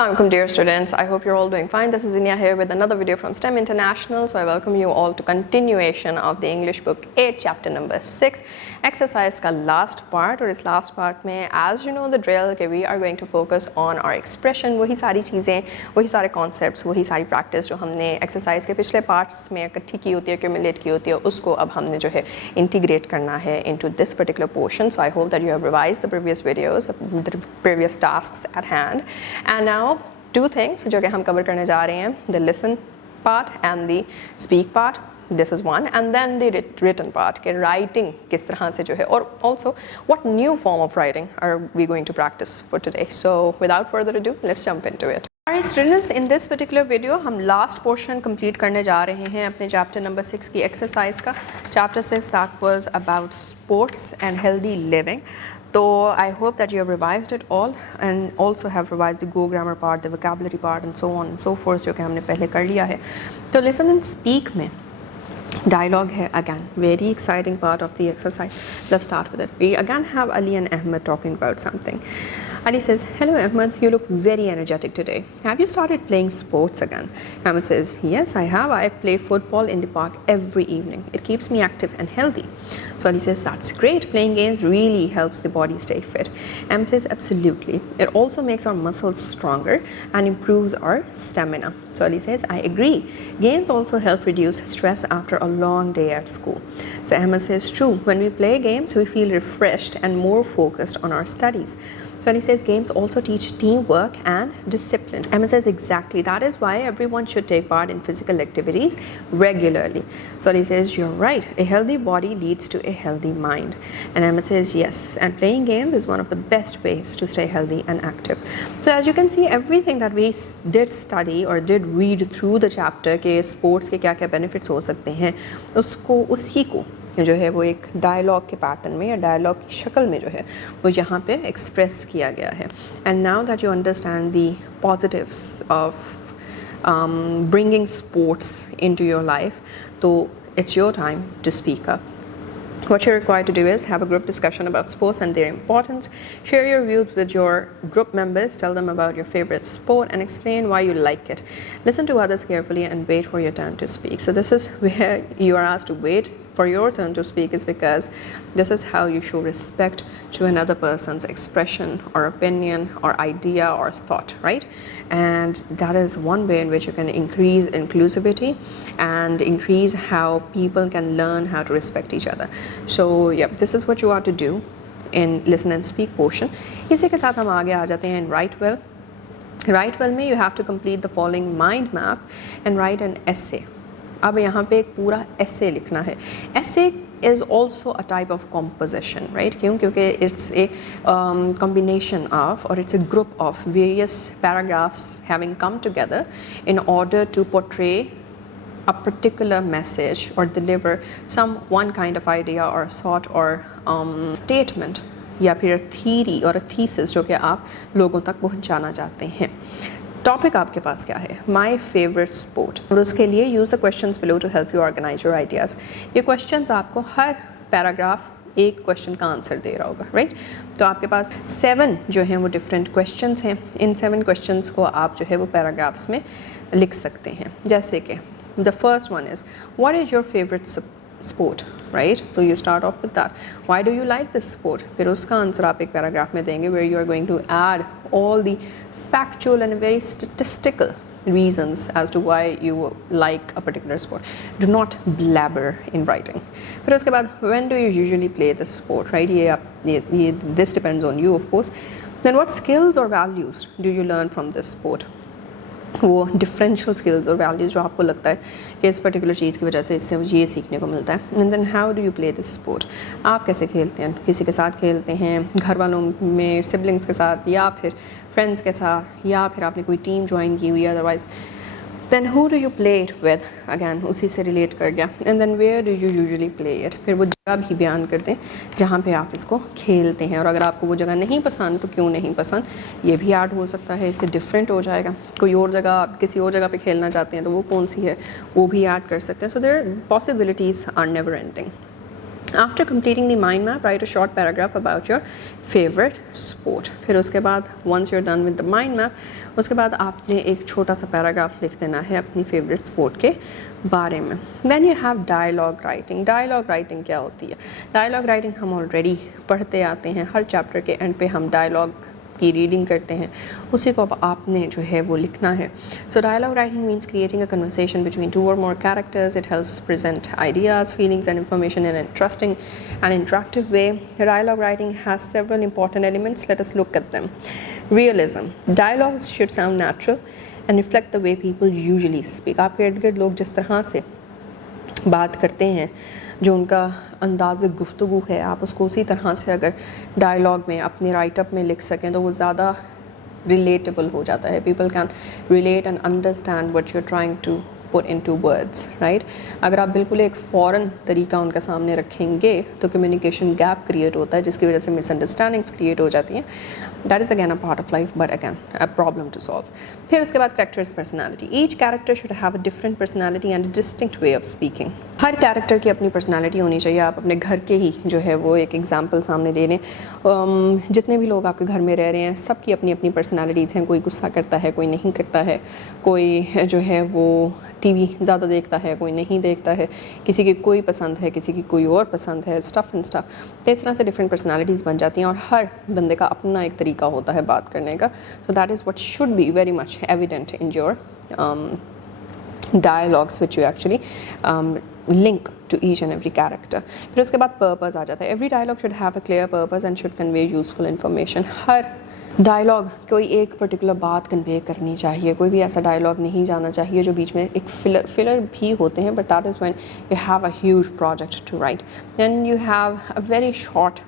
Assalamualaikum dear students, I hope you're all doing fine. This is Inia here with another video from STEM International. So I welcome you all to continuation of the English book 8 chapter number 6 exercise का last part. और इस last part में as you know the drill कि we are going to focus on our expression, वही सारी चीज़ें, वही सारे concepts, वही सारी practice जो हमने exercise के पिछले parts में इकट्ठी की होती है, accumulate की होती है, उसको अब हमने जो है integrate करना है into this particular portion. So I hope that you have revised the previous videos, the previous tasks at hand. And now two things जो कि हम cover करने जा रहे हैं, the listen part and the speak part. This is one, and then the written part कि writing किस तरह से जो है, और also what new form of writing are we going to practice for today. So without further ado, let's jump into it. Alright students, in this particular video हम last portion complete करने जा रहे हैं अपने chapter number 6 की exercise का. Chapter 6 that was about sports and healthy living. So I hope that you have revised it all and also have revised the Go grammar part, the vocabulary part and so on and so forth जो कि हमने पहले कर लिया है. तो listen and speak में dialogue है again, very exciting part of the exercise. Let's start with it. We again have Ali and Ahmed talking about something. Ali says, "Hello Ahmed, you look very energetic today. Have you started playing sports again?" Ahmed says, "Yes, I have. I play football in the park every evening. It keeps me active and healthy." So Ali says, "That's great. Playing games really helps the body stay fit." Ahmed says, "Absolutely. It also makes our muscles stronger and improves our stamina." So Ali says, "I agree. Games also help reduce stress after a long day at school." So Ahmed says, "True. When we play games, we feel refreshed and more focused on our studies." So Ali says, "Games also teach teamwork and discipline." Ahmed says, "Exactly. That is why everyone should take part in physical activities regularly." So Ali says, "You're right. A healthy body leads to a healthy mind." And Ahmed says, "Yes. And playing games is one of the best ways to stay healthy and active." So as you can see, everything that we did study or did read through the chapter के sports के क्या क्या benefits हो सकते हैं, उसको उसी को जो है वो एक डायलॉग के पैटर्न में या डायलॉग की शक्ल में जो है वो यहाँ पे एक्सप्रेस किया गया है. And now that you understand the positives of bringing sports into your life, तो it's your time to speak up. What you're required to do is have a group discussion about sports and their importance. Share your views with your group members. Tell them about your favorite sport and explain why you like it. Listen to others carefully and wait for your turn to speak. So this is where you are asked to wait for your turn to speak, is because this is how you show respect to another person's expression or opinion or idea or thought, right? And that is one way in which you can increase inclusivity and increase how people can learn how to respect each other. So yeah, this is what you are to do in listen and speak portion. इसी के साथ हम आगे आ जाते हैं in write well. Write well में you have to complete the following mind map and write an essay. अब यहाँ पे एक पूरा essay लिखना है. Essay is also a type of composition, right? क्यों? क्योंकि it's a combination of, or it's a group of various paragraphs having come together in order to portray a particular message or deliver one kind of idea or thought or statement या फिर theory और a thesis जो कि आप लोगों तक पहुंचाना चाहते हैं. टॉपिक आपके पास क्या है? My favourite sport. और उसके लिए use the questions below to help you organise your ideas. ये क्वेश्चंस आपको हर पैराग्राफ एक क्वेश्चन का आंसर दे रहा होगा, राइट? तो आपके पास 7 जो हैं वो डिफरेंट क्वेश्चंस हैं. इन 7 क्वेश्चंस को आप जो है वो पैराग्राफ्स में लिख सकते हैं. जैसे कि the first one is, what is your favourite sport, right? So you start off with that. Why do you like this sport? फिर उसका आंसर आप एक पैराग्राफ में देंगे where you are going to add all the factual and very statistical reasons as to why you like a particular sport. Do not blabber in writing. फिर उसके बाद, when do you usually play this sport, right? This depends on you, of course. Then what skills or values do you learn from this sport? वो differential skills और values जो आपको लगता है कि इस पर्टिकुलर चीज़ की वजह से इससे मुझे ये सीखने को मिलता है. And then how do you play this sport. आप कैसे खेलते हैं? किसी के साथ खेलते हैं, घर वालों में, सिबलिंग्स के साथ, या फिर फ्रेंड्स के साथ, या फिर आपने कोई टीम ज्वाइन की हुई है otherwise. Then who do you play it with, again उसी से रिलेट कर गया. And then where do you usually play it. फिर वो जगह भी बयान कर दें जहाँ पे आप इसको खेलते हैं, और अगर आपको वो जगह नहीं पसंद तो क्यों नहीं पसंद ये भी ऐड हो सकता है. इससे डिफरेंट हो जाएगा. कोई और जगह, आप किसी और जगह पे खेलना चाहते हैं तो वो कौन सी है वो भी ऐड कर सकते हैं. So their possibilities are never ending. After completing the mind map, write a short paragraph about your favorite sport. फिर उसके बाद once you're done with the mind map, उसके बाद आपने एक छोटा सा पैराग्राफ लिख देना है अपनी फेवरेट स्पोर्ट के बारे में. Then you have dialogue writing. Dialogue writing क्या होती है? Dialogue writing हम already पढ़ते आते हैं. हर चैप्टर के एंड पे हम dialogue की रीडिंग करते हैं, उसी को अब आपने जो है वो लिखना है. So dialogue writing means creating a conversation between two और more characters. It helps present ideas, feelings and information in interesting and interactive way. Dialogue writing has several important elements. Let us look at them. Realism. Dialogues should sound natural and reflect the way people usually speak. आपके इर्द गिर्द लोग जिस तरह से बात करते हैं, जो उनका अंदाज़ गुफ्तगू है, आप उसको उसी तरह से अगर डायलॉग में अपने राइटअप में लिख सकें तो वो ज़्यादा रिलेटेबल हो जाता है. People can relate and understand what you are trying to put into words, right. अगर आप बिल्कुल एक फ़ॉरेन तरीका उनके सामने रखेंगे तो कम्युनिकेशन गैप क्रिएट होता है, जिसकी वजह से मिसअंडरस्टैंडिंग्स क्रिएट हो जाती हैं. That is again a part of life, but again a problem to solve. फिर उसके बाद characters personality. Each character should have a different personality and a distinct way of speaking. हर कैरेक्टर की अपनी personality होनी चाहिए. आप अपने घर के ही जो है वो एक एग्जाम्पल सामने ले लें. जितने भी लोग आपके घर में रह रहे हैं, सबकी अपनी अपनी पर्सनैलिटीज़ हैं. कोई गुस्सा करता है, कोई नहीं करता है, कोई जो है वो टीवी ज़्यादा देखता है, कोई नहीं देखता है, किसी की कोई पसंद है, किसी की कोई और पसंद है, स्टफ़ एंड स्टफ़. तो इस तरह से डिफरेंट पर्सनैलिटीज़ बन जाती हैं और हर बंदे का अपना एक तरीका होता है बात करने का. So that is what should be very much evident in your dialogues which you actually link to each and every character. फिर उसके बाद purpose आ जाता है. Every dialogue should have a clear purpose and should convey useful information. हर dialogue कोई एक particular बात convey करनी चाहिए. कोई भी ऐसा डायलॉग नहीं जाना चाहिए जो बीच में एक फिलर भी होते हैं, but that is when you have a huge project to write. Then you have a very short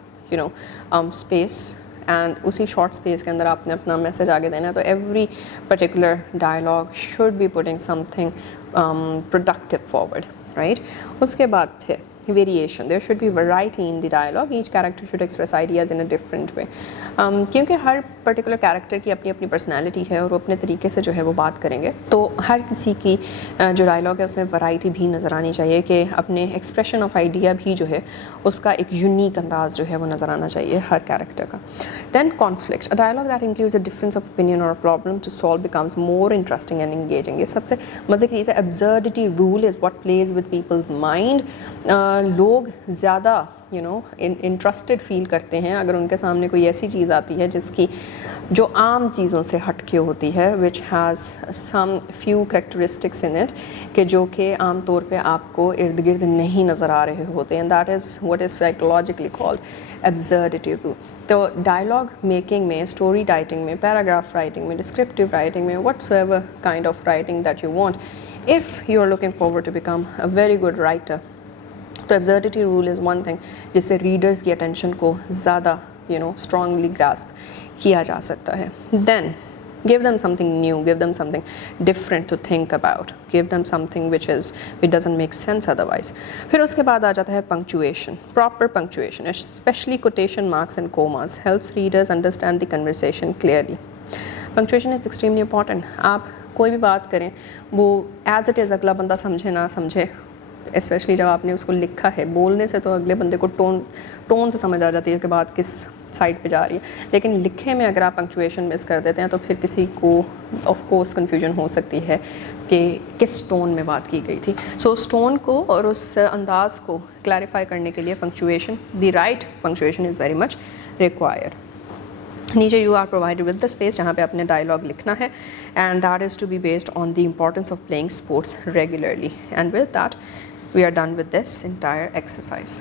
space and उसी शॉर्ट स्पेस के अंदर आपने अपना मैसेज आगे देना है. तो every particular dialogue should be putting something productive forward, right. उसके बाद फिर variation. There should be variety in the dialogue. Each character should express ideas in a different way. क्योंकि हर पर्टिकुलर कैरेक्टर की अपनी अपनी पर्सनैलिटी है और वो अपने तरीके से जो है वो बात करेंगे, तो हर किसी की जो डायलॉग है उसमें वैरायटी भी नज़र आनी चाहिए कि अपने एक्सप्रेशन ऑफ आइडिया भी जो है उसका एक यूनिक अंदाज़ जो है वो नज़र आना चाहिए हर कैरेक्टर का. Then conflict. A dialogue that includes a difference of opinion और problem to solve becomes more interesting and engaging. ये सबसे मज़े की चीज़ है. Absurdity rule is what plays with people's mind. लोग ज़्यादा इंटरेस्टेड फील करते हैं अगर उनके सामने कोई ऐसी चीज़ आती है जिसकी जो आम चीज़ों से हटके होती है, which has some few characteristics in it, कि जो कि आम तौर पे आपको इर्द गिर्द नहीं नज़र आ रहे होते हैं. That is what is psychologically called absurdity rule. तो डायलॉग मेकिंग में, स्टोरी राइटिंग में, पैराग्राफ राइटिंग में, डिस्क्रिप्टिव राइटिंग में, whatsoever kind of writing that you want, if you are looking forward to become a very good writer, तो absurdity rule is one thing जिससे readers की attention को ज़्यादा strongly grasp किया जा सकता है. Then give them something new, give them something different to think about, give them something which doesn't make sense otherwise. फिर उसके बाद आ जाता है punctuation. Proper punctuation, especially quotation marks and commas, helps readers understand the conversation clearly. Punctuation is extremely important. आप कोई भी बात करें, वो as it is अगला बंदा समझे ना समझे, स्पेशली जब आपने उसको लिखा है, बोलने से तो अगले बंदे को टोन से समझ आ जाती है कि बात किस साइड पे जा रही है, लेकिन लिखे में अगर आप पंक्चुएशन मिस कर देते हैं तो फिर किसी को ऑफ कोर्स कन्फ्यूजन हो सकती है कि किस टोन में बात की गई थी. सो उस टोन को और उस अंदाज़ को क्लैरिफाई करने के लिए punctuation, the right punctuation is very much required. नीचे you are provided with the space जहाँ पे आपने डायलॉग लिखना है, and that is to be based on the importance of playing sports regularly. And with that we are done with this entire exercise.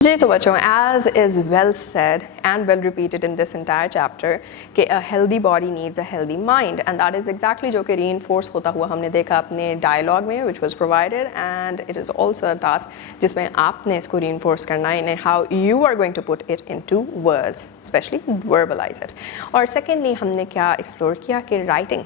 जी तो बच्चों, as is well said and well repeated in this entire chapter कि a healthy body needs a healthy mind, and that is exactly जो कि reinforce होता हुआ हमने देखा अपने dialogue में which was provided, and it is also a task जिसमें आपने इसको reinforce करना है how you are going to put it into words, especially verbalize it. और secondly हमने क्या explore किया कि writing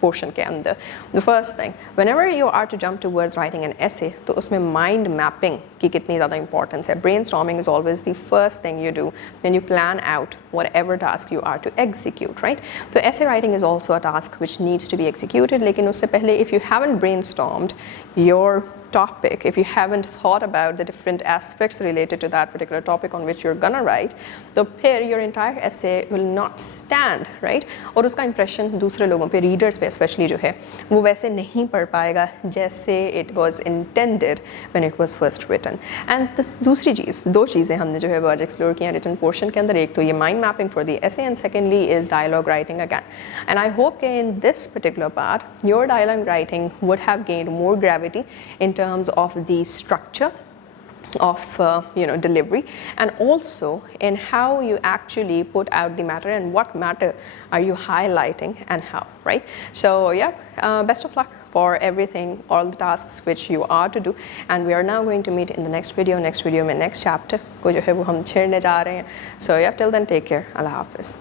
पोर्शन के अंदर the first thing whenever you are to jump towards writing an essay, तो उसमें माइंड मैपिंग की कितनी ज़्यादा इंपॉर्टेंस है. Brainstorming is always the first thing you do when you plan out whatever task you are to execute, right. तो essay writing is also a task which needs to be executed, लेकिन उससे पहले if you haven't brainstormed your topic, if you haven't thought about the different aspects related to that particular topic on which you're gonna write, तो फिर your entire essay will not stand, right? और उसका impression दूसरे लोगों पे, readers पे especially जो है, वो वैसे नहीं पढ़ पाएगा जैसे it was intended when it was first written. And दूसरी चीज़, दो चीज़ें हमने जो है वो आज explore की हैं written portion के अंदर. एक तो ये mind mapping for the essay and secondly is dialogue writing again. And I hope that in this particular part, your dialogue writing would have gained more gravity in terms of the structure of delivery, and also in how you actually put out the matter and what matter are you highlighting and how, right? So yeah, best of luck for everything, all the tasks which you are to do, and we are now going to meet in the next video में next chapter को जो है वो हम छेड़ने जा रहे हैं. So yeah, till then take care. Allah Hafiz.